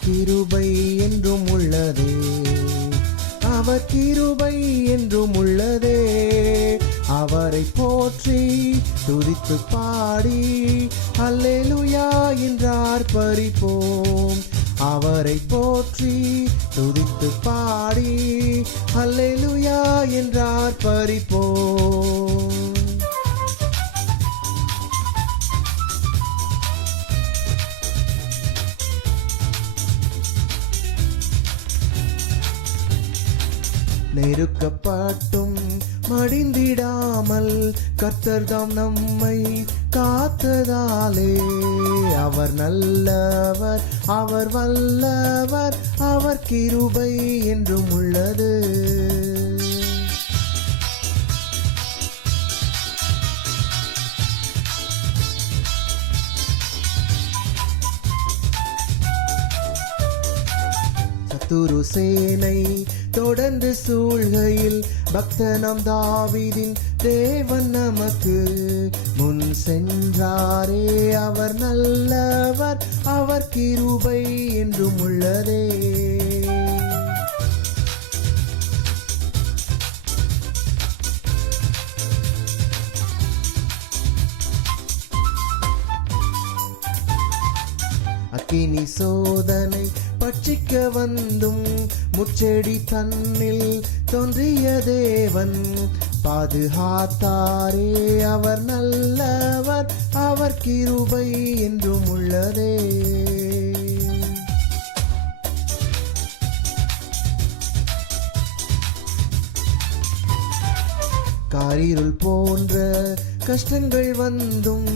கிருபை என்றும் உள்ளதே, அவர் கிருபை என்றும் உள்ளதே. அவரை போற்றி துதித்து பாடி அல்லேலூயா என்றார் பறிப்போம். அவரை போற்றி துதித்து பாடி அல்லேலூயா என்றார் பறிப்போம். நெருக்கப்பட்டும் மடிந்திடாமல் கர்த்தர்தாம் நம்மை காத்ததாலே, அவர் நல்லவர், அவர் வல்லவர், அவர் கிருபை என்றும் உள்ளது. சத்துரு சேனை தொடர்ந்து சூழ்கையில் பக்தனாம் தாவீதின் தேவன் நமக்கு முன் சென்றாரே. அவர் நல்லவர், அவர் கிருபை என்றும் உள்ளதே. அக்கினி சோதனை பட்சிக்க வந்தும் முச்செடி தன்னில் தோன்றிய தேவன் பாதுகாத்தாரே. அவர் நல்லவர், அவர் கிருபை என்றும் உள்ளதே. காரிருள் போன்ற கஷ்டங்கள் வந்தும்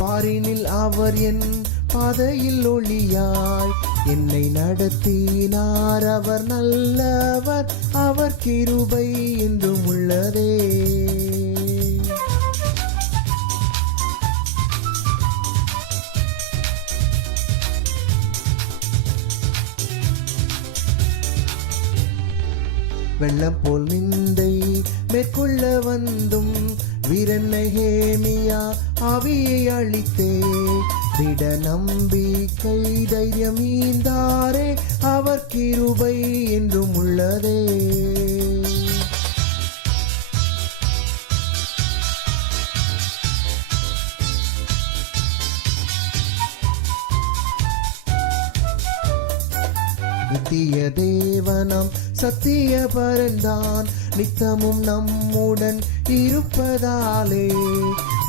பாரினில் அவர் என் பாதையில் ஒளியாய் என்னை நடத்தினார். அவர் நல்லவர், அவர் கிருபை என்றும் உள்ளதே. வெள்ளம் போல் நிந்தை மேற்கொள்ள வந்தும் வீரன் நெகேமியா ஆவியை அளித்தே. திட நம்பிக்கை தைரியம் ஈந்தாரே, அவர் கிருபை என்றும் உள்ளதே. நித்திய தேவனம் சத்திய பரந்தான் நித்தமும் நம்முடன் இருப்பதாலே,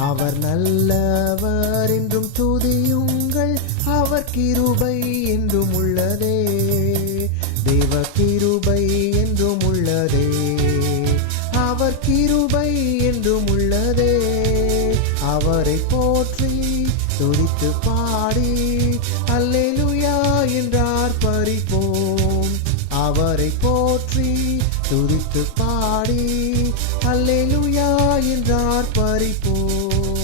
அவர் நல்லவர் என்றும் துதியுங்கள், அவர் கிருபை என்றும் உள்ளதே. தேவ கிருபை என்றும் உள்ளதே, அவர் கிருபை என்றும் உள்ளதே. அவரை போற்றி துதித்து பாடி அல்லேலூயா என்றார் பறிப்போம். அவரை போற்றி துதித்து பாடி அல்லேலூயா என்றார் பறிப்போம்.